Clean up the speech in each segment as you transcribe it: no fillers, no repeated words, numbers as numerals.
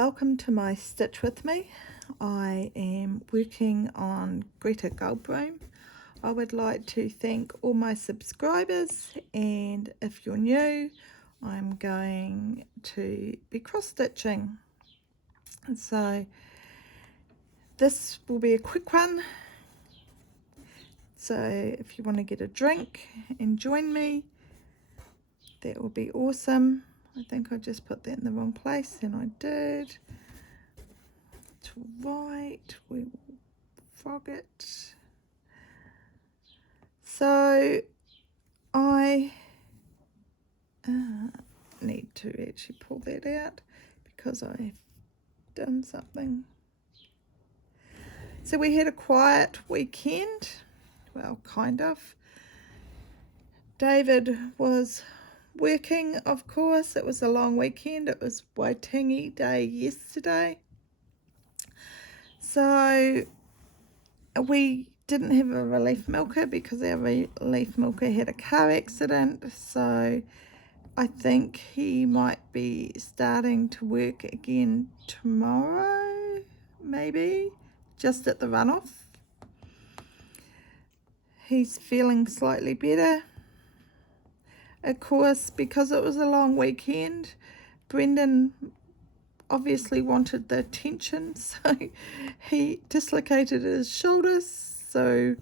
Welcome to my Stitch With Me. I am working on Greta Goldbloom. I would like to thank all my subscribers, and if you're new, I'm going to be cross-stitching. So this will be a quick one. So if you want to get a drink and join me, that will be awesome. I think I just put that in the wrong place, and I did. To right, we will frog it. So I need to actually pull that out because I've done something. So we had a quiet weekend, well, kind of. David was working, of course. It was a long weekend. It was Waitangi Day yesterday. So we didn't have a relief milker because our relief milker had a car accident. So I think he might be starting to work again tomorrow, maybe, just at the runoff. He's feeling slightly better. Of course, because it was a long weekend, Brendan obviously wanted the attention, so he dislocated his shoulders. So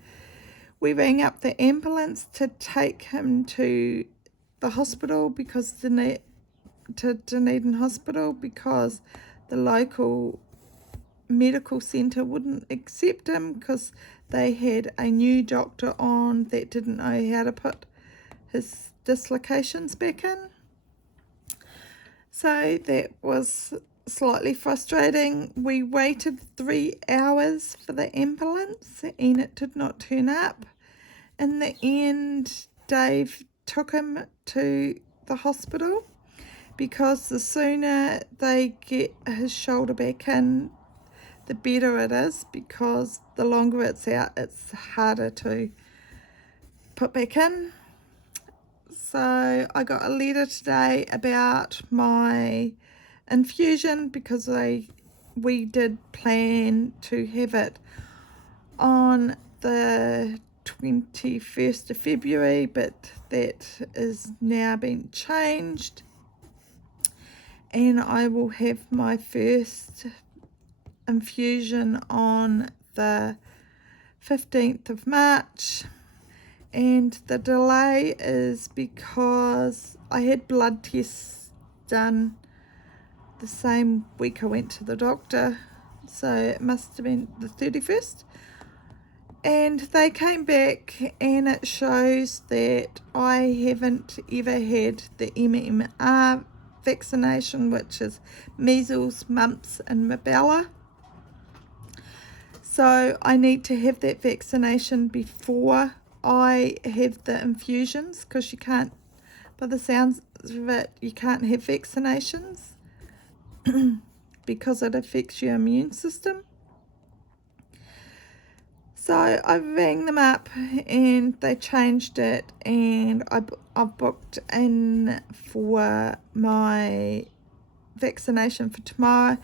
we rang up the ambulance to take him to the hospital, because Dunedin Hospital, because the local medical centre wouldn't accept him because they had a new doctor on that didn't know how to put his dislocations back in. So that was slightly frustrating. We waited 3 hours for the ambulance and it did not turn up. In the end, Dave took him to the hospital because the sooner they get his shoulder back in, the better it is, because the longer it's out, it's harder to put back in. So I got a letter today about my infusion, because we did plan to have it on the 21st of February, but that is now been changed, and I will have my first infusion on the 15th of March. And the delay is because I had blood tests done the same week I went to the doctor, so it must have been the 31st, and they came back and it shows that I haven't ever had the MMR vaccination, which is measles, mumps and rubella. So I need to have that vaccination before I have the infusions, because you can't, by the sounds of it, you can't have vaccinations because it affects your immune system. So I rang them up and they changed it, and I've booked in for my vaccination for tomorrow.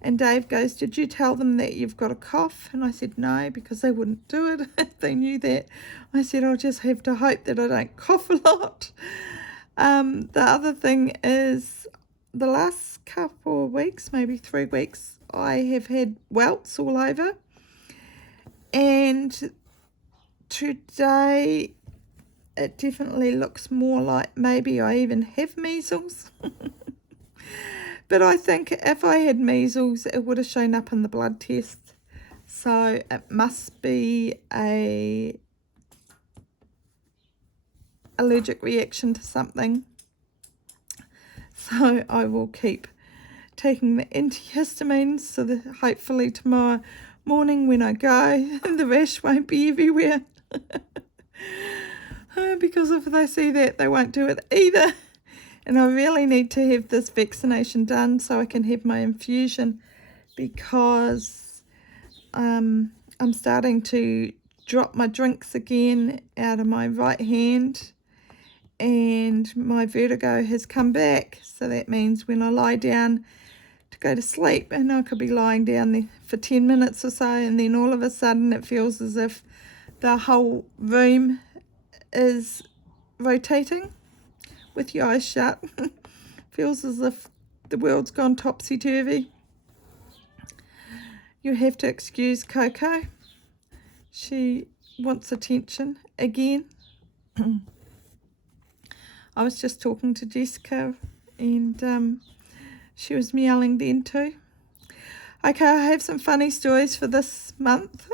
And Dave goes, "Did you tell them that you've got a cough?" And I said no, because they wouldn't do it if they knew that. I said, "I'll just have to hope that I don't cough a lot." The other thing is, the last couple of weeks, maybe 3 weeks, I have had welts all over. And today it definitely looks more like maybe I even have measles. But I think if I had measles, it would have shown up in the blood test. So it must be a allergic reaction to something. So I will keep taking the antihistamines, so that hopefully tomorrow morning when I go, the rash won't be everywhere. Because if they see that, they won't do it either. And I really need to have this vaccination done so I can have my infusion, because I'm starting to drop my drinks again out of my right hand, and my vertigo has come back. So that means when I lie down to to go to sleep, and I could be lying down there for 10 minutes or so, and then all of a sudden it feels as if the whole room is rotating with your eyes shut. Feels as if the world's gone topsy-turvy. You have to excuse Coco. She wants attention again. I was just talking to Jessica, and she was meowing then too. Okay, I have some funny stories for this month.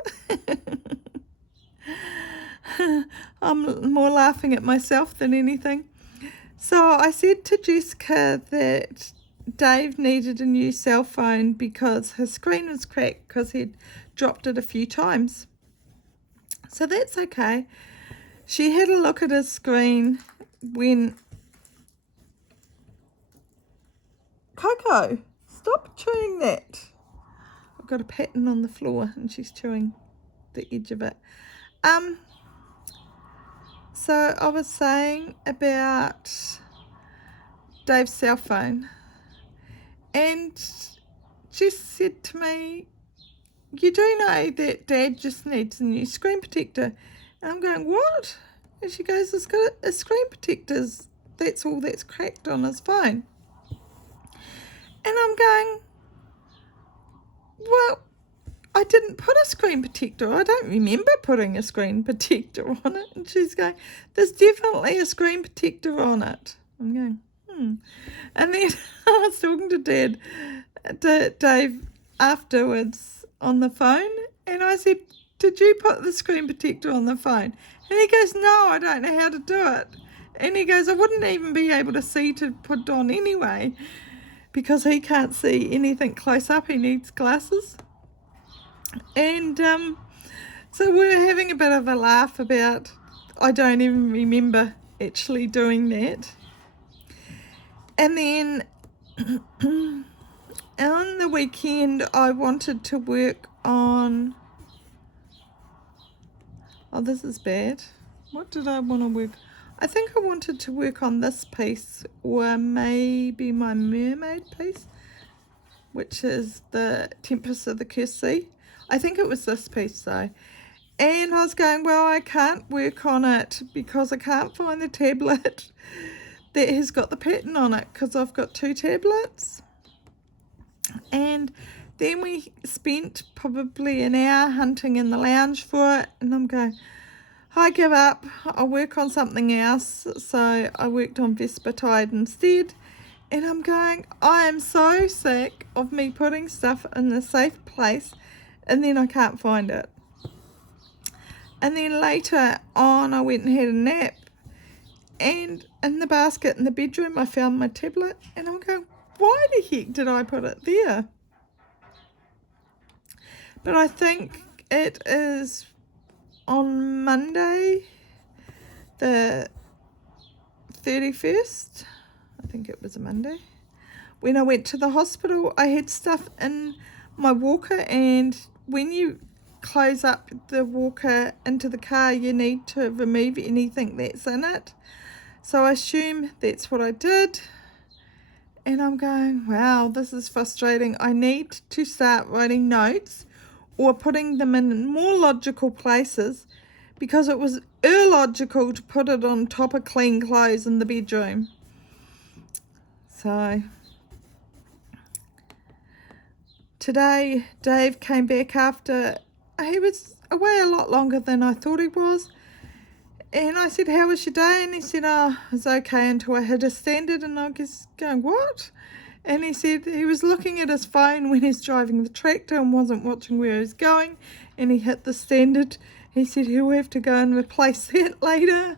I'm more laughing at myself than anything. So I said to Jessica that Dave needed a new cell phone because his screen was cracked because he'd dropped it a few times. So that's okay. She had a look at his screen when... Coco, stop chewing that. I've got a pattern on the floor and she's chewing the edge of it. So I was saying about Dave's cell phone, and Jess said to me, you do know that Dad just needs a new screen protector. And I'm going, what? And she goes, it's got a screen protectors. That's all that's cracked on his phone. And I'm going, well, I didn't put a screen protector. I don't remember putting a screen protector on it. And she's going, there's definitely a screen protector on it. I'm going, And then I was talking to Dave afterwards on the phone. And I said, did you put the screen protector on the phone? And he goes, no, I don't know how to do it. And he goes, I wouldn't even be able to see to put it on anyway, because he can't see anything close up. He needs glasses. And so we're having a bit of a laugh about, I don't even remember actually doing that. And then on the weekend I wanted to work on, oh, this is bad. What did I want to work? I think I wanted to work on this piece, or maybe my mermaid piece, which is the Tempest of the Cursed Sea. I think it was this piece though. And I was going, well, I can't work on it because I can't find the tablet that has got the pattern on it, because I've got two tablets. And then we spent probably an hour hunting in the lounge for it, and I'm going, I give up, I'll work on something else. So I worked on Vespertide instead. And I'm going, I am so sick of me putting stuff in the safe place and then I can't find it. And then later on I went and had a nap, and in the basket in the bedroom I found my tablet, and I'm going, why the heck did I put it there? But I think it is on Monday the 31st, I think it was a Monday, when I went to the hospital. I had stuff in my walker, and when you close up the walker into the car you need to remove anything that's in it. So I assume that's what I did, and I'm going, wow, this is frustrating. I need to start writing notes or putting them in more logical places, because it was illogical to put it on top of clean clothes in the bedroom. So today Dave came back after he was away a lot longer than I thought he was, and I said, how was your day? And he said, oh, it was okay until I hit a standard. And I was going, what? And he said he was looking at his phone when he's driving the tractor and wasn't watching where he was going, and he hit the standard. He said he'll have to go and replace that later.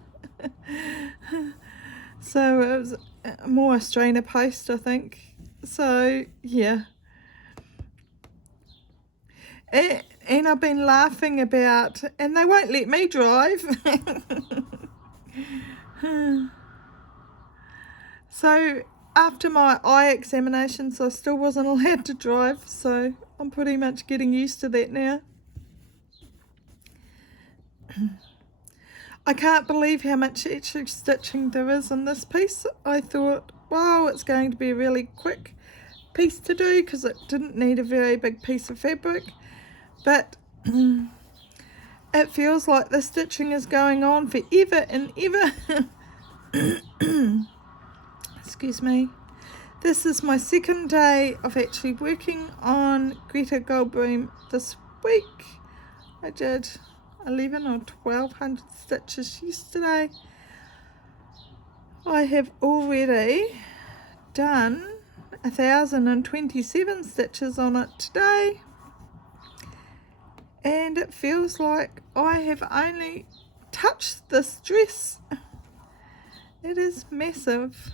So it was more a strainer post, I think. So yeah. And I've been laughing about, and they won't let me drive. So after my eye examinations, I still wasn't allowed to drive, so I'm pretty much getting used to that now. I can't believe how much actually stitching there is in this piece. I thought, wow, it's going to be really quick, piece to do because it didn't need a very big piece of fabric, but it feels like the stitching is going on forever and ever. Excuse me. This is my second day of actually working on Greta Goldbloom this week. I did 11 or 1200 stitches yesterday. I have already done 1027 stitches on it today, and it feels like I have only touched this dress. It is massive.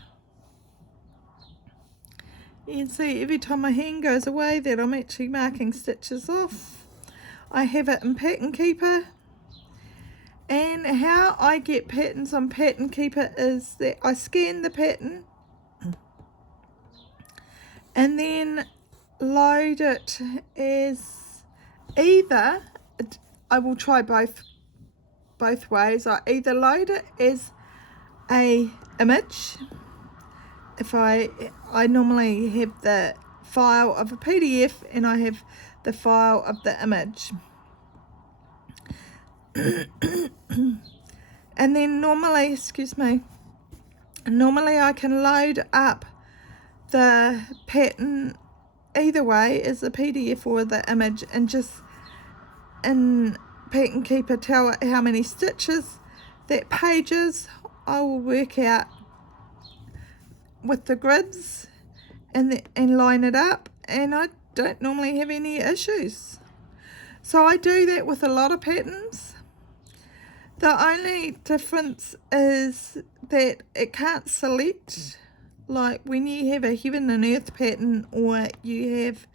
You can see every time my hand goes away that I'm actually marking stitches off. I have it in Pattern Keeper, and how I get patterns on Pattern Keeper is that I scan the pattern and then load it as either, I will try both ways. I either load it as a image. If I normally have the file of a PDF and I have the file of the image. And then normally I can load up the pattern either way as a PDF or the image, and just in Pattern Keeper tell it how many stitches that page is. I will work out with the grids and line it up, and I don't normally have any issues. So I do that with a lot of patterns. The only difference is that it can't select, like when you have a heaven and earth pattern, or you have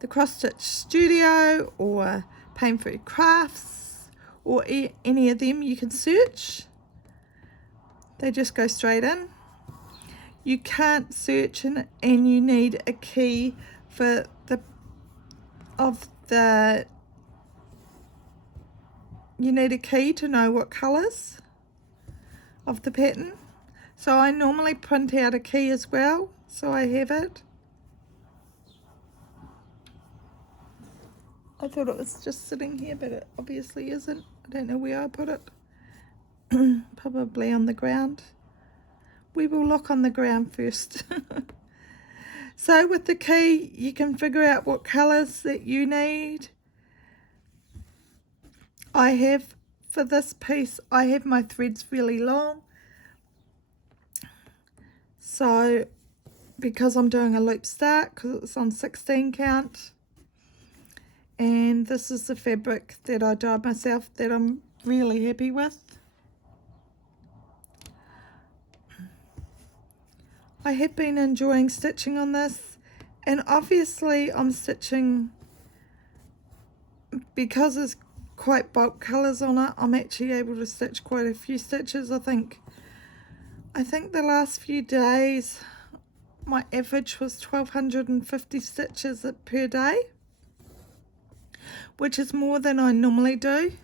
the Cross Stitch Studio or Pain Free Crafts or any of them, you can search. They just go straight in. You can't search and you need a key for you need a key to know what colours of the pattern. So I normally print out a key as well, so I have it. I thought it was just sitting here, but it obviously isn't. I don't know where I put it. Probably on the ground. We will look on the ground first. So with the key, you can figure out what colours that you need. I have, for this piece, I have my threads really long. So, because I'm doing a loop start, because it's on 16 count. And this is the fabric that I dyed myself that I'm really happy with. I have been enjoying stitching on this, and obviously I'm stitching, because it's quite bulk colours on it, I'm actually able to stitch quite a few stitches. I think the last few days my average was 1250 stitches per day, which is more than I normally do.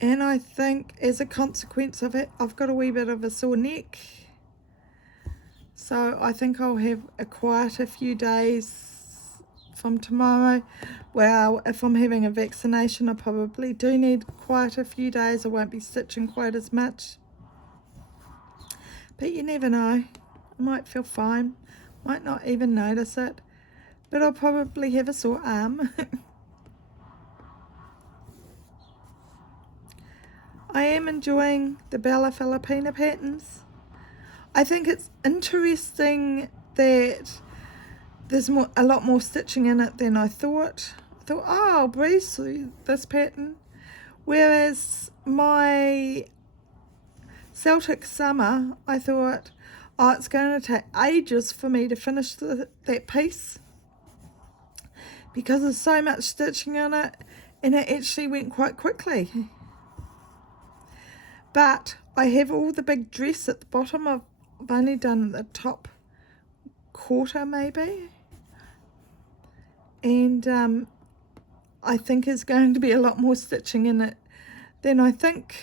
And I think as a consequence of it, I've got a wee bit of a sore neck. So I think I'll have a quieter few days from tomorrow. Well, if I'm having a vaccination, I probably do need quite a few days. I won't be stitching quite as much. But you never know. I might feel fine. Might not even notice it. But I'll probably have a sore arm. I am enjoying the Bella Filipina patterns. I think it's interesting that there's a lot more stitching in it than I thought. I thought, oh, I'll breeze through this pattern. Whereas my Celtic Summer, I thought, oh, it's going to take ages for me to finish that piece, because there's so much stitching on it, and it actually went quite quickly. But I have all the big dress at the bottom. I've only done the top quarter maybe. And I think there's going to be a lot more stitching in it than I think.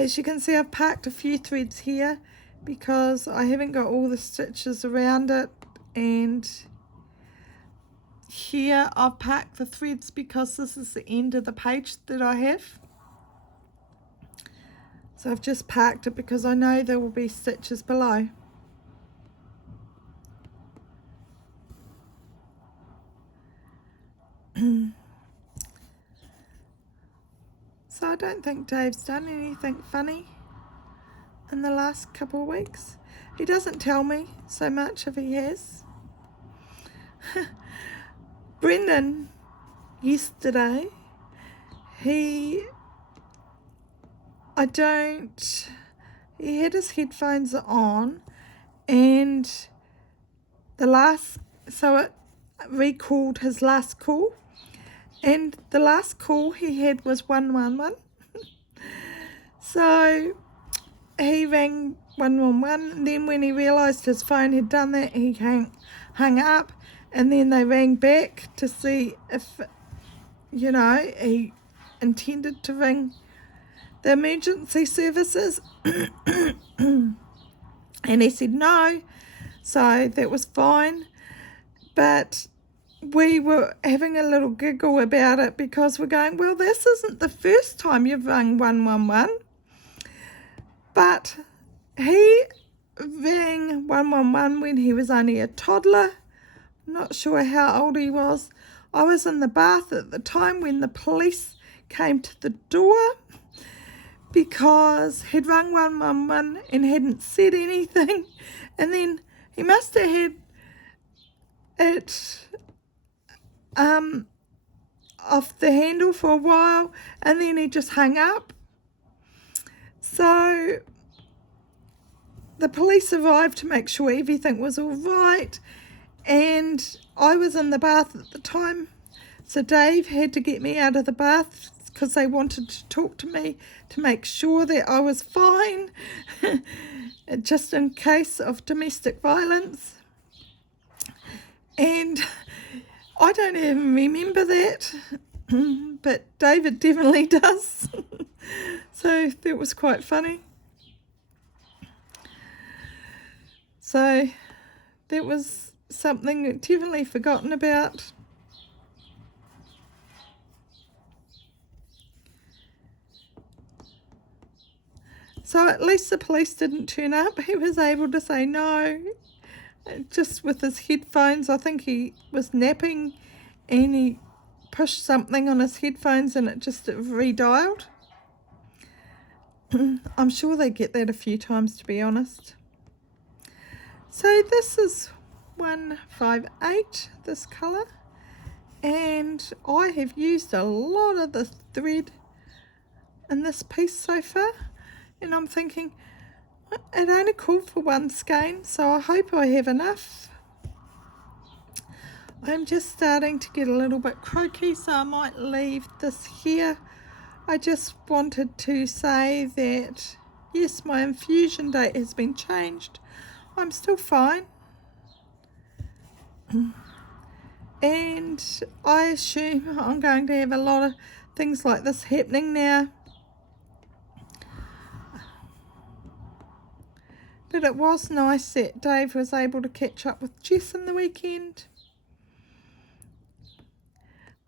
As you can see, I've parked a few threads here because I haven't got all the stitches around it, and here I've parked the threads because this is the end of the page that I have. So I've just parked it because I know there will be stitches below. So I don't think Dave's done anything funny in the last couple of weeks. He doesn't tell me so much if he has. Brendan, yesterday, he had his headphones on, and it recalled his last call, and the last call he had was 111. So he rang 111, and then when he realised his phone had done that, he hung up, and then they rang back to see if, he intended to ring the emergency services, and he said no, so that was fine. But we were having a little giggle about it because we're going, well, this isn't the first time you've rung 111. But he rang 111 when he was only a toddler. Not sure how old he was. I was in the bath at the time when the police came to the door because he'd rung 111 and hadn't said anything. And then he must have had it off the handle for a while, and then he just hung up. So the police arrived to make sure everything was all right, and I was in the bath at the time, so Dave had to get me out of the bath because they wanted to talk to me to make sure that I was fine, just in case of domestic violence. And I don't even remember that, but David definitely does. So that was quite funny. So that was something definitely forgotten about. So at least the police didn't turn up. He was able to say no, just with his headphones. I think he was napping and he pushed something on his headphones and it just redialed. I'm sure they get that a few times, to be honest. So this is 158, this colour, and I have used a lot of the thread in this piece so far, and I'm thinking it only called for one skein, so I hope I have enough. I'm just starting to get a little bit croaky, so I might leave this here. I just wanted to say that yes, my infusion date has been changed. I'm still fine, and I assume I'm going to have a lot of things like this happening now. But it was nice that Dave was able to catch up with Jess in the weekend.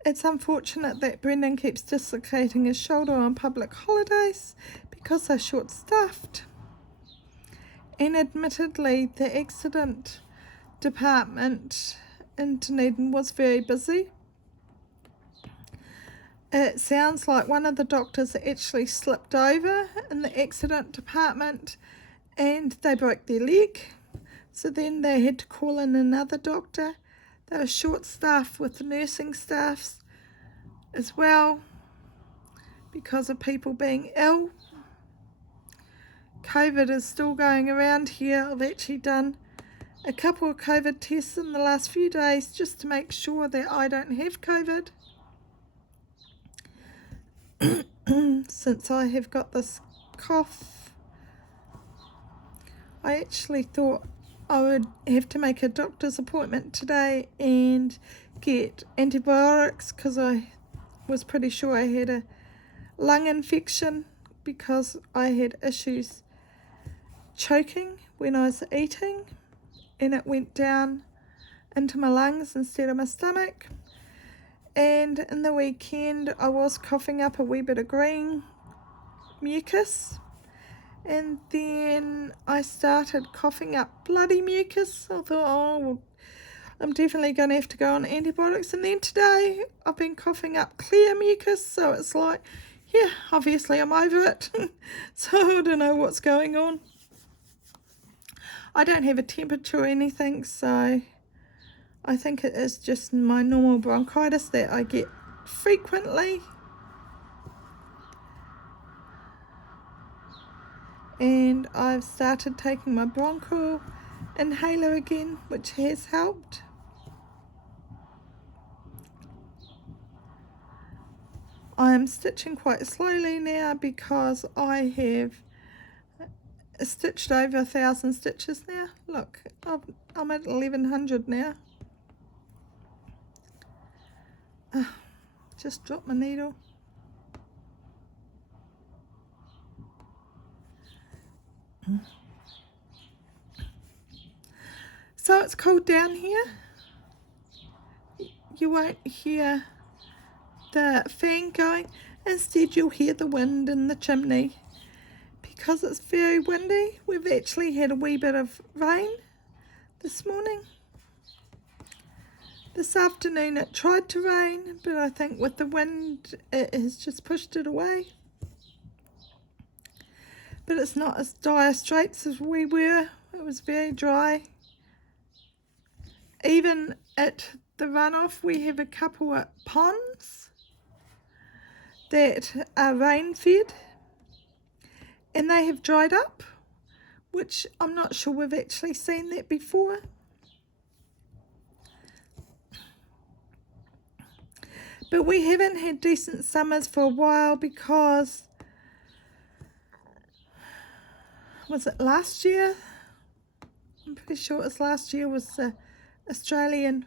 It's unfortunate that Brendan keeps dislocating his shoulder on public holidays because they're short-staffed. And admittedly, the accident department in Dunedin was very busy. It sounds like one of the doctors actually slipped over in the accident department and they broke their leg. So then they had to call in another doctor. They were short-staffed with the nursing staffs as well because of people being ill. COVID is still going around here. I've actually done a couple of COVID tests in the last few days just to make sure that I don't have COVID. Since I have got this cough, I actually thought I would have to make a doctor's appointment today and get antibiotics because I was pretty sure I had a lung infection because I had issues choking when I was eating, and it went down into my lungs instead of my stomach. And in the weekend I was coughing up a wee bit of green mucus, and then I started coughing up bloody mucus. I thought, oh well, I'm definitely going to have to go on antibiotics. And then today I've been coughing up clear mucus, so it's like, yeah, obviously I'm over it. So I don't know what's going on. I don't have a temperature or anything, so I think it is just my normal bronchitis that I get frequently. And I've started taking my bronchial inhaler again, which has helped. I am stitching quite slowly now because I have stitched over 1,000 stitches now. Look, I'm at 1,100 now. Just dropped my needle. So it's cold down here. You won't hear the fan going. Instead you'll hear the wind in the chimney. Because it's very windy, we've actually had a wee bit of rain this morning. This afternoon it tried to rain, but I think with the wind it has just pushed it away. But it's not as dire straits as we were. It was very dry. Even at the runoff we have a couple of ponds that are rain fed, and they have dried up, which I'm not sure we've actually seen that before. But we haven't had decent summers for a while because, was it last year? I'm pretty sure it was last year, was the Australian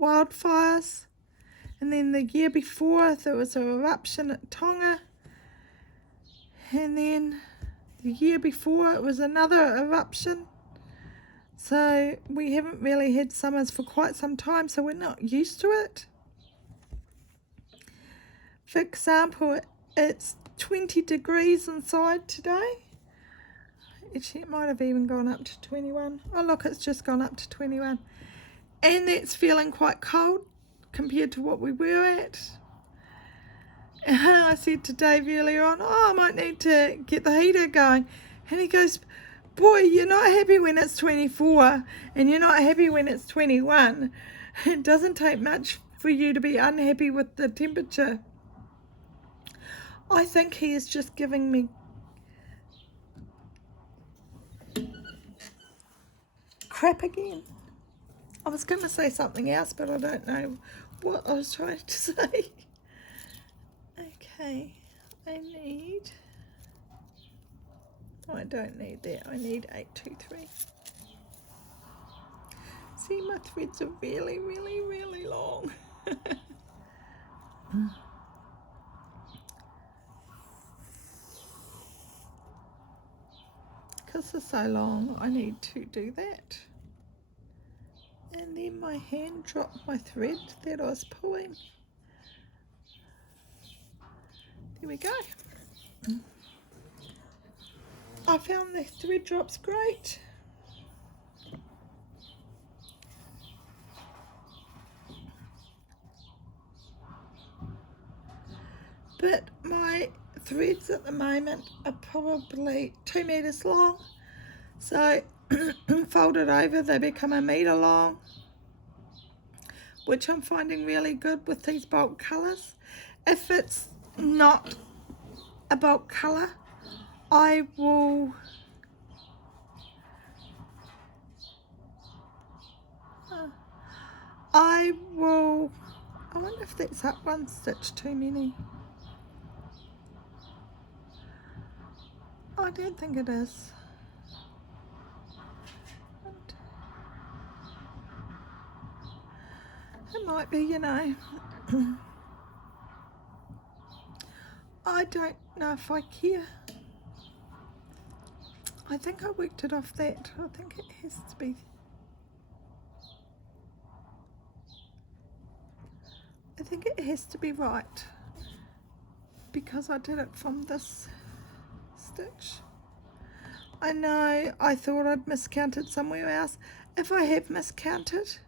wildfires. And then the year before there was an eruption at Tonga. And then the year before it was another eruption. So we haven't really had summers for quite some time, so we're not used to it. For example, it's 20 degrees inside today. Actually, it might have even gone up to 21. Oh look, it's just gone up to 21. And that's feeling quite cold compared to what we were at. I said to Dave earlier on, oh, I might need to get the heater going. And he goes, boy, you're not happy when it's 24 and you're not happy when it's 21. It doesn't take much for you to be unhappy with the temperature. I think he is just giving me crap again. I was going to say something else, but I don't know what I was trying to say. Okay, I don't need that. I need 823. See, my threads are really, really, really long. Because they're so long, I need to do that. And then my hand dropped my thread that I was pulling. There we go. I found the thread drops great. But my threads at the moment are probably 2 meters long. So folded over, they become 1 meter long, which I'm finding really good with these bulk colours. If it's not a bulk colour, I wonder if that's up one stitch too many. I don't think it is. It might be, you know. I don't know if I care. I think I worked it off that. I think it has to be. I think it has to be right because I did it from this stitch. I know I thought I'd miscounted somewhere else. If I have miscounted,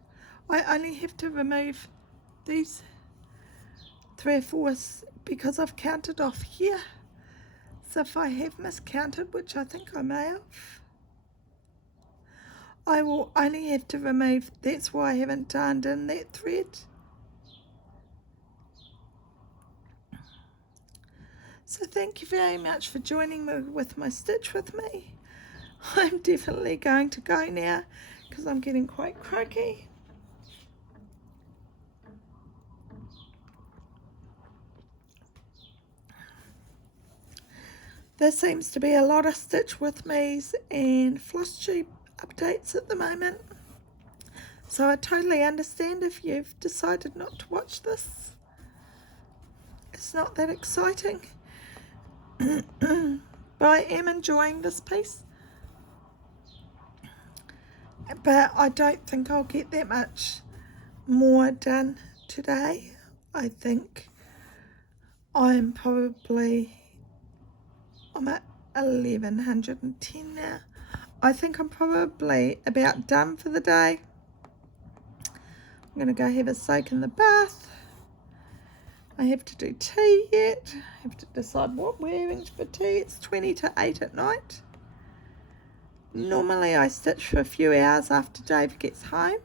I only have to remove these 3 or 4 because I've counted off here. So if I have miscounted, which I think I may have, I will only have to remove. That's why I haven't darned in that thread. So thank you very much for joining me with my stitch with me. I'm definitely going to go now because I'm getting quite croaky. There seems to be a lot of stitch with me's and Flosstube updates at the moment. So I totally understand if you've decided not to watch this. It's not that exciting. But I am enjoying this piece. But I don't think I'll get that much more done today. I think I'm at 1110 now. I think I'm probably about done for the day. I'm going to go have a soak in the bath. I have to do tea yet. I have to decide what wearing for tea. It's 20 to 8 at night. Normally I stitch for a few hours after Dave gets home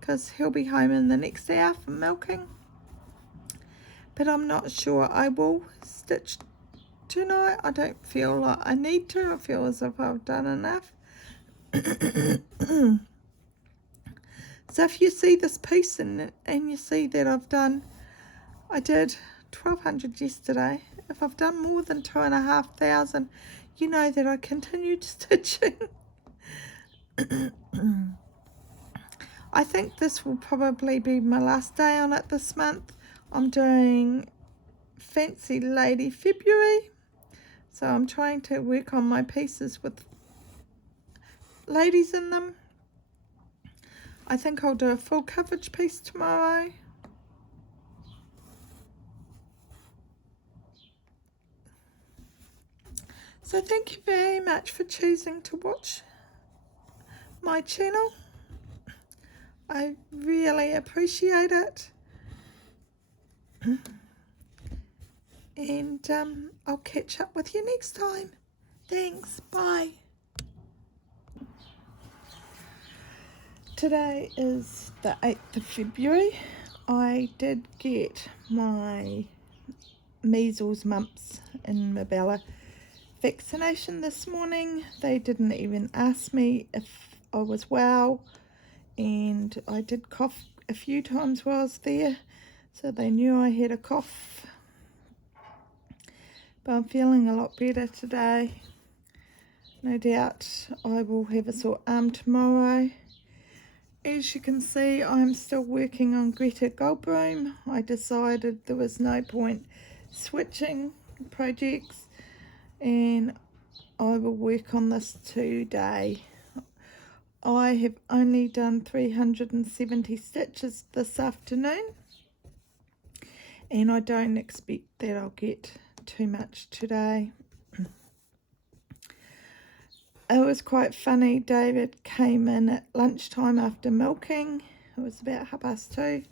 because he'll be home in the next hour for milking. But I'm not sure I will stitch tonight. I don't feel like I need to. I feel as if I've done enough. So if you see this piece and you see that I did 1200 yesterday. If I've done more than 2,500, you know that I continued stitching. I think this will probably be my last day on it this month. I'm doing Fancy Lady February. So I'm trying to work on my pieces with ladies in them. I think I'll do a full coverage piece tomorrow. So thank you very much for choosing to watch my channel. I really appreciate it. And I'll catch up with you next time. Thanks. Bye. Today is the 8th of February. I did get my measles, mumps and rubella vaccination this morning. They didn't even ask me if I was well, and I did cough a few times while I was there, so they knew I had a cough. But I'm feeling a lot better today. No doubt I will have a sore arm tomorrow. As you can see, I'm still working on Greta Goldbloom. I decided there was no point switching projects, and I will work on this today. I have only done 370 stitches this afternoon, and I don't expect that I'll get too much today. It was quite funny. David came in at lunchtime after milking. It was about 2:30,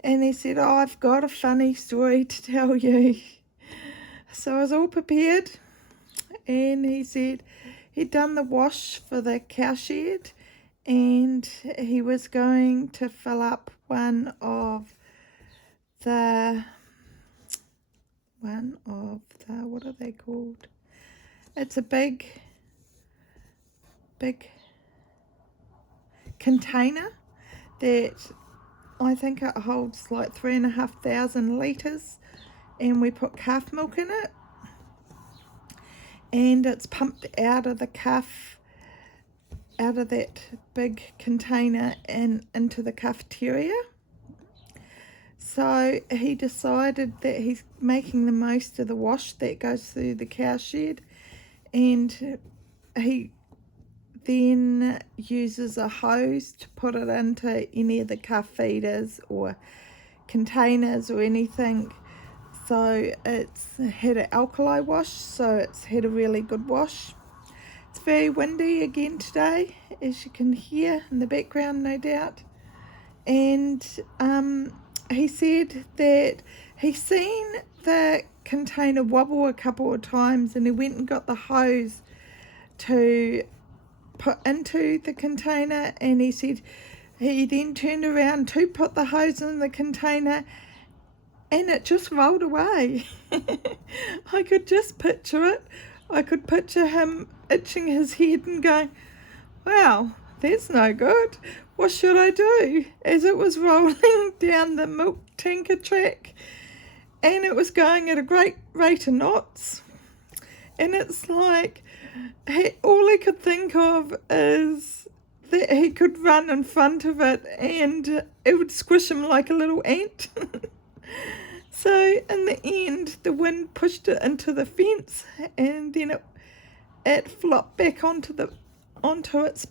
and he said, "Oh, I've got a funny story to tell you." So I was all prepared, and he said he'd done the wash for the cowshed, and he was going to fill up one of the what are they called? It's a big container that I think it holds like 3,500 litres, and we put calf milk in it, and it's pumped out of the calf, out of that big container and into the cafeteria. So he decided that he's making the most of the wash that goes through the cowshed, and he then uses a hose to put it into any of the calf feeders or containers or anything. So it's had an alkali wash, so it's had a really good wash. It's very windy again today, as you can hear in the background, no doubt. And he said that he's seen the container wobble a couple of times, and he went and got the hose to put into the container, and he said he then turned around to put the hose in the container and it just rolled away. I could just picture it. I could picture him itching his head and going, wow, that's no good. What should I do? As it was rolling down the milk tanker track, and it was going at a great rate of knots. And it's like, all he could think of is that he could run in front of it and it would squish him like a little ant. So in the end, the wind pushed it into the fence, and then it flopped back onto its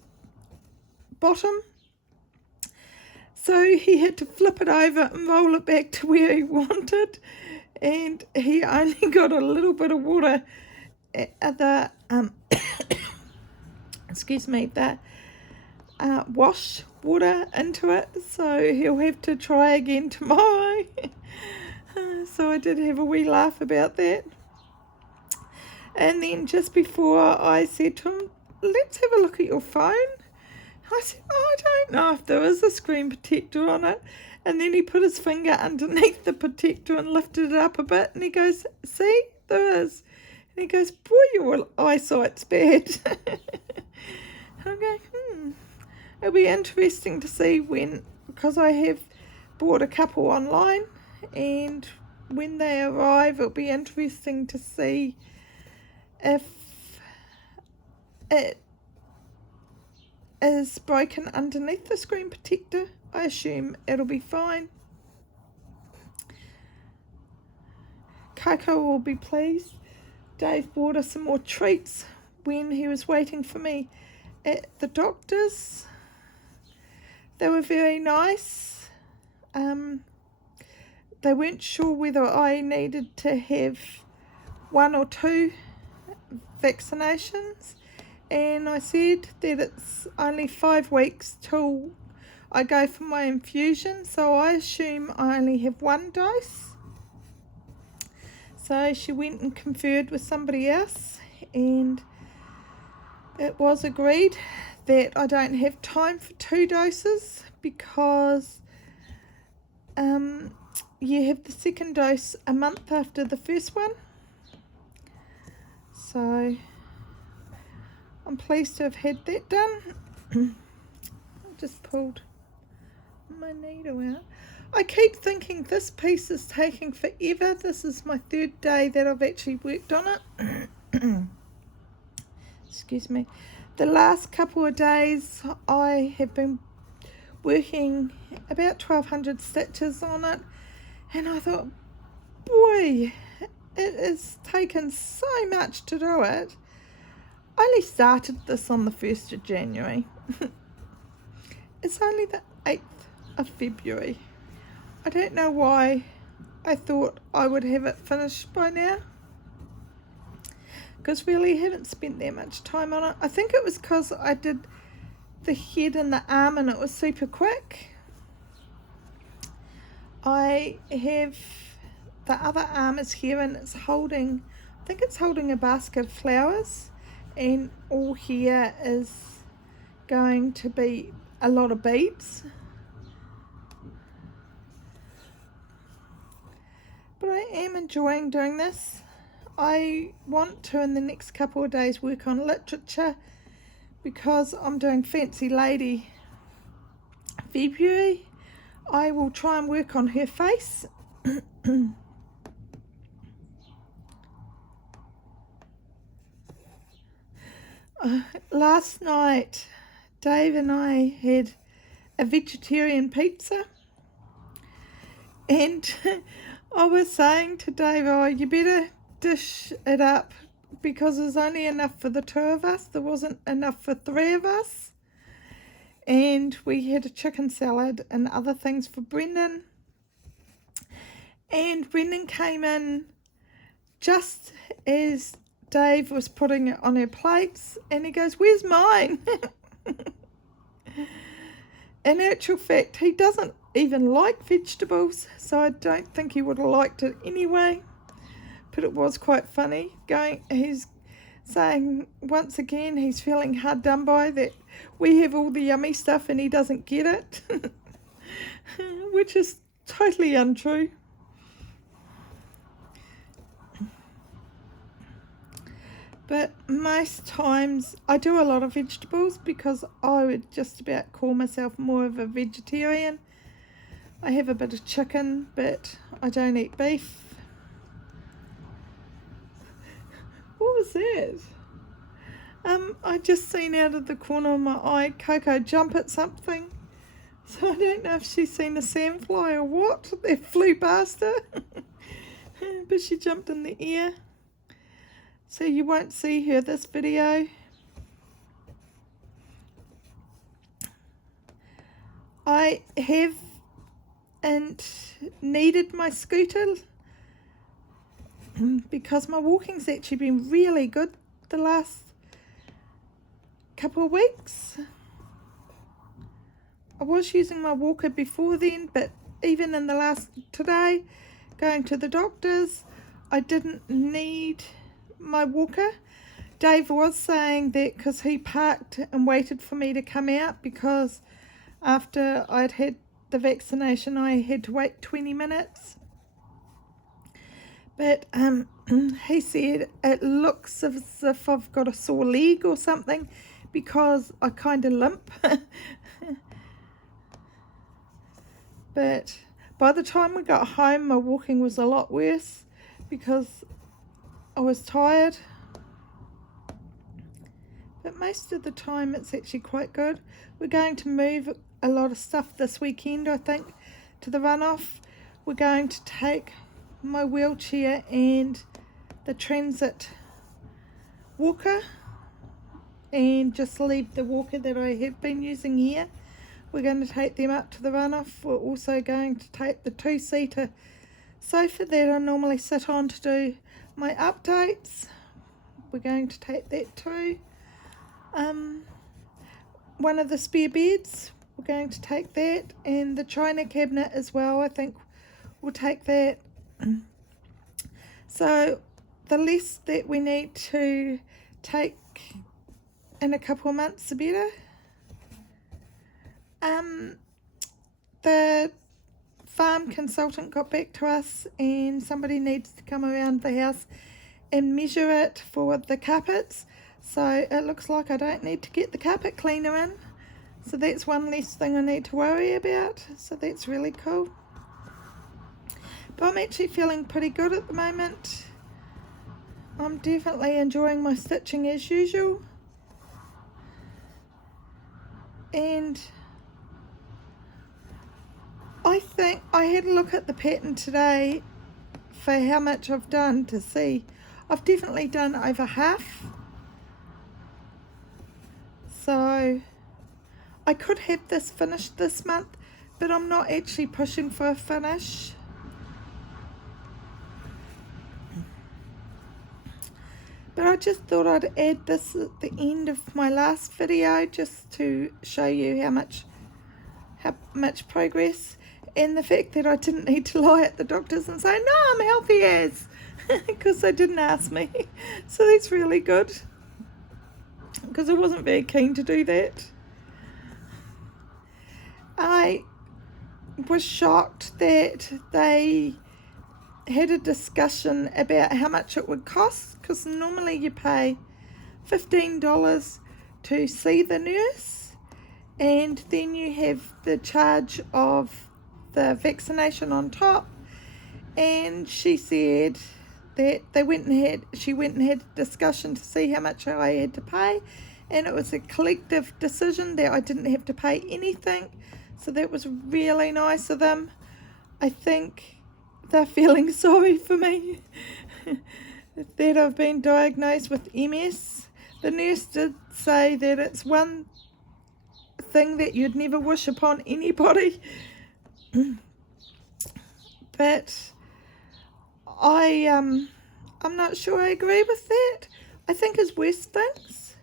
bottom. So he had to flip it over and roll it back to where he wanted, and he only got a little bit of water at the wash water into it, so he'll have to try again tomorrow. So I did have a wee laugh about that. And then just before, I said to him, let's have a look at your phone. I said, I don't know if there is a screen protector on it. And then he put his finger underneath the protector and lifted it up a bit, and he goes, see, there is. And he goes, boy, your eyesight's bad. I'm going, it'll be interesting to see because I have bought a couple online, and when they arrive, it'll be interesting to see if it is broken underneath the screen protector. I assume it'll be fine. Coco will be pleased. Dave bought us some more treats when he was waiting for me at the doctor's. They were very nice. They weren't sure whether I needed to have 1 or 2 vaccinations, and I said that it's only 5 weeks till I go for my infusion, so I assume I only have 1 dose. So she went and conferred with somebody else, and it was agreed that I don't have time for 2 doses because you have the second dose a month after the first one. So I'm pleased to have had that done. I just pulled my needle out. I keep thinking this piece is taking forever. This is my 3rd day that I've actually worked on it. Excuse me. The last couple of days I have been working about 1,200 stitches on it, and I thought, boy, it has taken so much to do it. I only started this on the 1st of January. It's only the 8th of February. I don't know why I thought I would have it finished by now, because really I haven't spent that much time on it. I think it was because I did the head and the arm and it was super quick. I have the other arm is here, and it's holding, I think it's holding a basket of flowers, and all here is going to be a lot of beads. But I am enjoying doing this. I want to, in the next couple of days, work on literature, because I'm doing Fancy Lady February. I will try and work on her face. Last night, Dave and I had a vegetarian pizza, and I was saying to Dave, oh, you better dish it up because there's only enough for the 2 of us. There wasn't enough for 3 of us. And we had a chicken salad and other things for Brendan. And Brendan came in just as Dave was putting it on her plates, and he goes, "Where's mine?" In actual fact, he doesn't even like vegetables, so I don't think he would have liked it anyway. But it was quite funny. He's saying once again he's feeling hard done by, that we have all the yummy stuff and he doesn't get it, which is totally untrue. But most times I do a lot of vegetables because I would just about call myself more of a vegetarian. I have a bit of chicken, but I don't eat beef. What was that? I just seen out of the corner of my eye Coco jump at something. So I don't know if she's seen a sandfly or what. They flew past her. But she jumped in the air. So you won't see her this video. I haven't needed my scooter because my walking's actually been really good the last couple of weeks. I was using my walker before then, but even in the last today, going to the doctor's, I didn't need my walker. Dave was saying that because he parked and waited for me to come out, because after I'd had the vaccination I had to wait 20 minutes. But he said it looks as if I've got a sore leg or something, because I kind of limp. But by the time we got home, my walking was a lot worse because I was tired. But most of the time it's actually quite good. We're going to move a lot of stuff this weekend, I think, to the runoff. We're going to take my wheelchair and the transit walker and just leave the walker that I have been using here. We're going to take them up to the runoff. We're also going to take the 2-seater sofa that I normally sit on to do my updates. We're going to take that too. One of the spare beds, we're going to take that, and the china cabinet as well. I think we'll take that. So the less that we need to take in a couple of months, the better. The farm consultant got back to us, and somebody needs to come around the house and measure it for the carpets. So it looks like I don't need to get the carpet cleaner in. So that's one less thing I need to worry about. So that's really cool. But I'm actually feeling pretty good at the moment. I'm definitely enjoying my stitching as usual. And I think I had a look at the pattern today for how much I've done to see. I've definitely done over half. So I could have this finished this month, but I'm not actually pushing for a finish. But I just thought I'd add this at the end of my last video just to show you how much progress, and the fact that I didn't need to lie at the doctors and say, no, I'm healthy as, because they didn't ask me. So that's really good, because I wasn't very keen to do that. I was shocked that they had a discussion about how much it would cost, because normally you pay $15 to see the nurse, and then you have the charge of the vaccination on top. And she said that she went and had a discussion to see how much I had to pay, and it was a collective decision that I didn't have to pay anything. So that was really nice of them. I think they're feeling sorry for me. that I've been diagnosed with MS. The nurse did say that it's one thing that you'd never wish upon anybody, but I'm not sure I agree with that. I think there's worse things,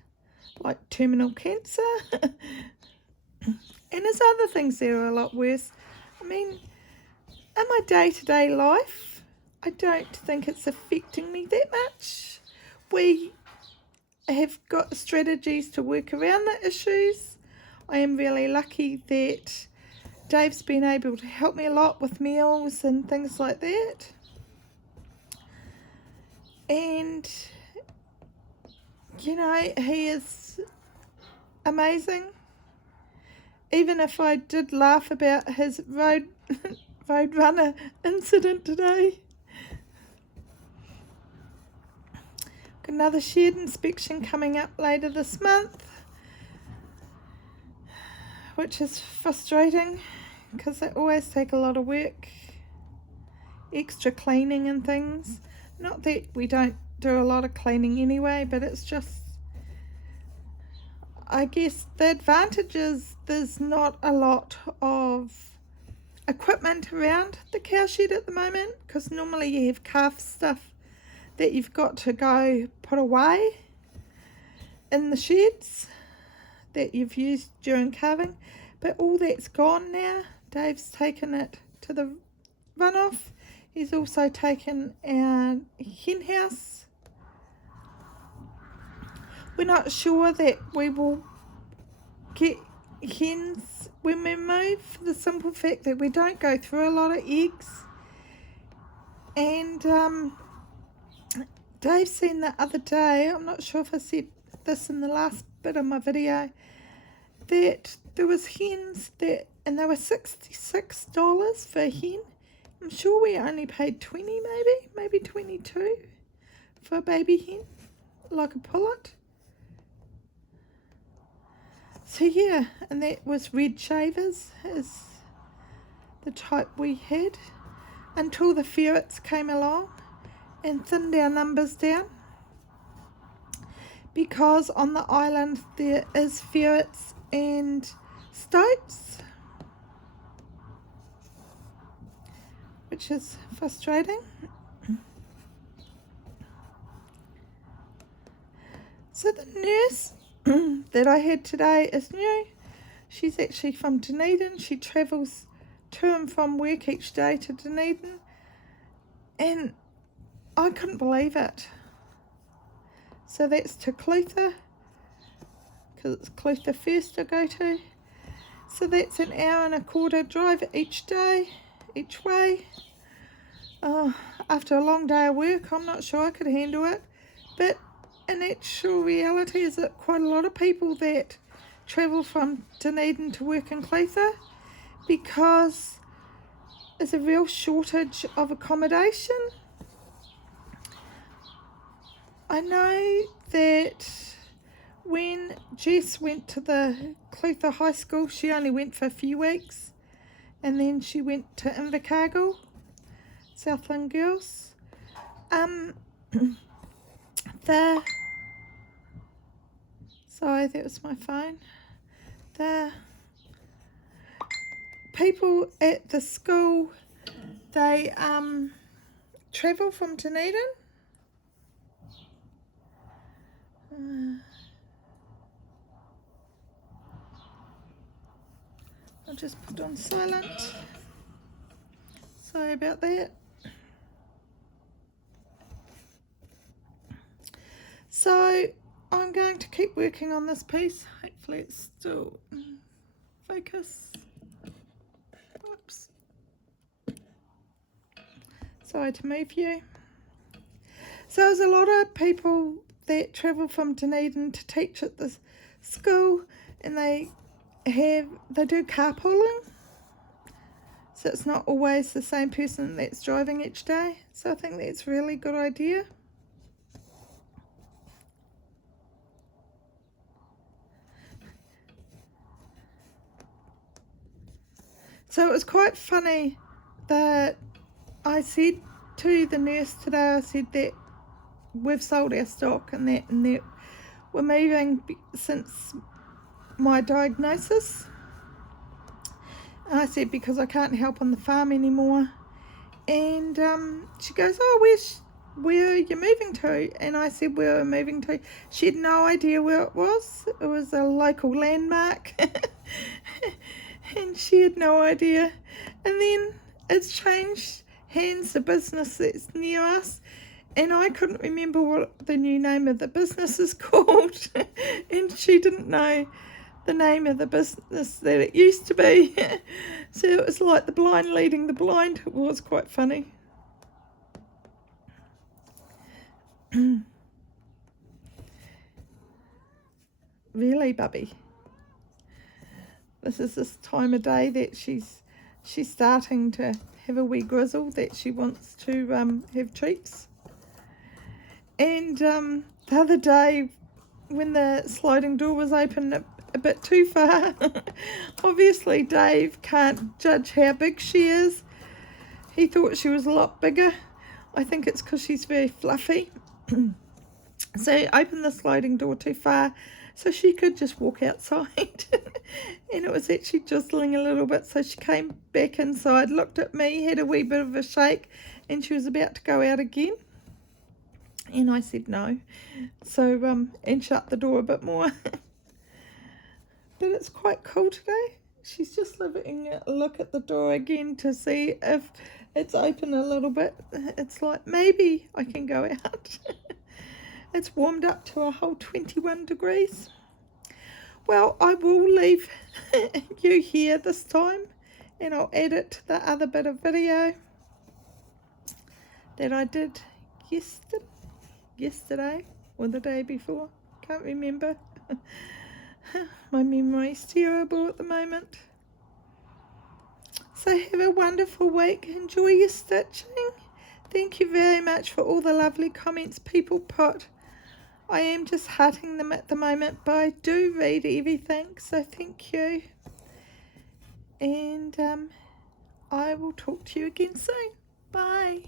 like terminal cancer, and there's other things that are a lot worse. I mean, in my day-to-day life, I don't think it's affecting me that much. We have got strategies to work around the issues. I am really lucky that Dave's been able to help me a lot with meals and things like that. And, you know, he is amazing. Even if I did laugh about his roadrunner incident today. Got another shed inspection coming up later this month, which is frustrating because they always take a lot of work, extra cleaning and things. Not that we don't do a lot of cleaning anyway, but it's just, I guess the advantage is there's not a lot of equipment around the cow shed at the moment, because normally you have calf stuff that you've got to go put away in the sheds that you've used during calving, but all that's gone now. Dave's taken it to the runoff. He's also taken our hen house. We're not sure that we will get hens when we move, for the simple fact that we don't go through a lot of eggs. And Dave seen the other day, I'm not sure if I said this in the last bit of my video, that there was hens that, and they were $66 for a hen. I'm sure we only paid 20, maybe 22 for a baby hen, like a pullet. So yeah, and that was red shavers is the type we had, until the ferrets came along and thinned our numbers down, because on the island there is ferrets and stoats, which is frustrating. So the nurse that I had today is new. She's actually from Dunedin. She travels to and from work each day to Dunedin, and I couldn't believe it. So that's to Clutha, because it's Clutha first I go to. So that's an hour and a quarter drive each day, each way. After a long day of work, I'm not sure I could handle it. But in actual reality, is that quite a lot of people that travel from Dunedin to work in Clutha, because there's a real shortage of accommodation. I know that when Jess went to the Clutha High School, she only went for a few weeks, and then she went to Invercargill, Southland Girls. Sorry, that was my phone. The people at the school, they travel from Dunedin. I'll just put on silent. Sorry about that. So I'm going to keep working on this piece. Hopefully it's still focus. Whoops. Sorry to move you. So there's a lot of people that travel from Dunedin to teach at the school, and they do carpooling. So it's not always the same person that's driving each day. So I think that's a really good idea. So it was quite funny that I said to the nurse today, I said that we've sold our stock and that, we're moving since my diagnosis. And I said, because I can't help on the farm anymore. And she goes, oh, where are you moving to? And I said, where we're moving to. She had no idea where it was. It was a local landmark. And she had no idea. And then it's changed hands, the business that's near us. And I couldn't remember what the new name of the business is called. And she didn't know the name of the business that it used to be. So it was like the blind leading the blind. It was quite funny. Really, Bubby? This is this time of day that she's starting to have a wee grizzle that she wants to have treats. And the other day when the sliding door was open a bit too far, obviously Dave can't judge how big she is. He thought she was a lot bigger. I think it's because she's very fluffy. So he opened the sliding door too far so she could just walk outside. And it was actually drizzling a little bit, so she came back inside, looked at me, had a wee bit of a shake, and she was about to go out again. And I said no. So, and shut the door a bit more. But it's quite cool today. She's just having a look at the door again to see if it's open a little bit. It's like, maybe I can go out. It's warmed up to a whole 21 degrees. Well, I will leave you here this time, and I'll edit the other bit of video that I did yesterday or the day before. Can't remember. My memory's terrible at the moment. So have a wonderful week. Enjoy your stitching. Thank you very much for all the lovely comments people put. I am just hearting them at the moment, but I do read everything, so thank you. And I will talk to you again soon. Bye.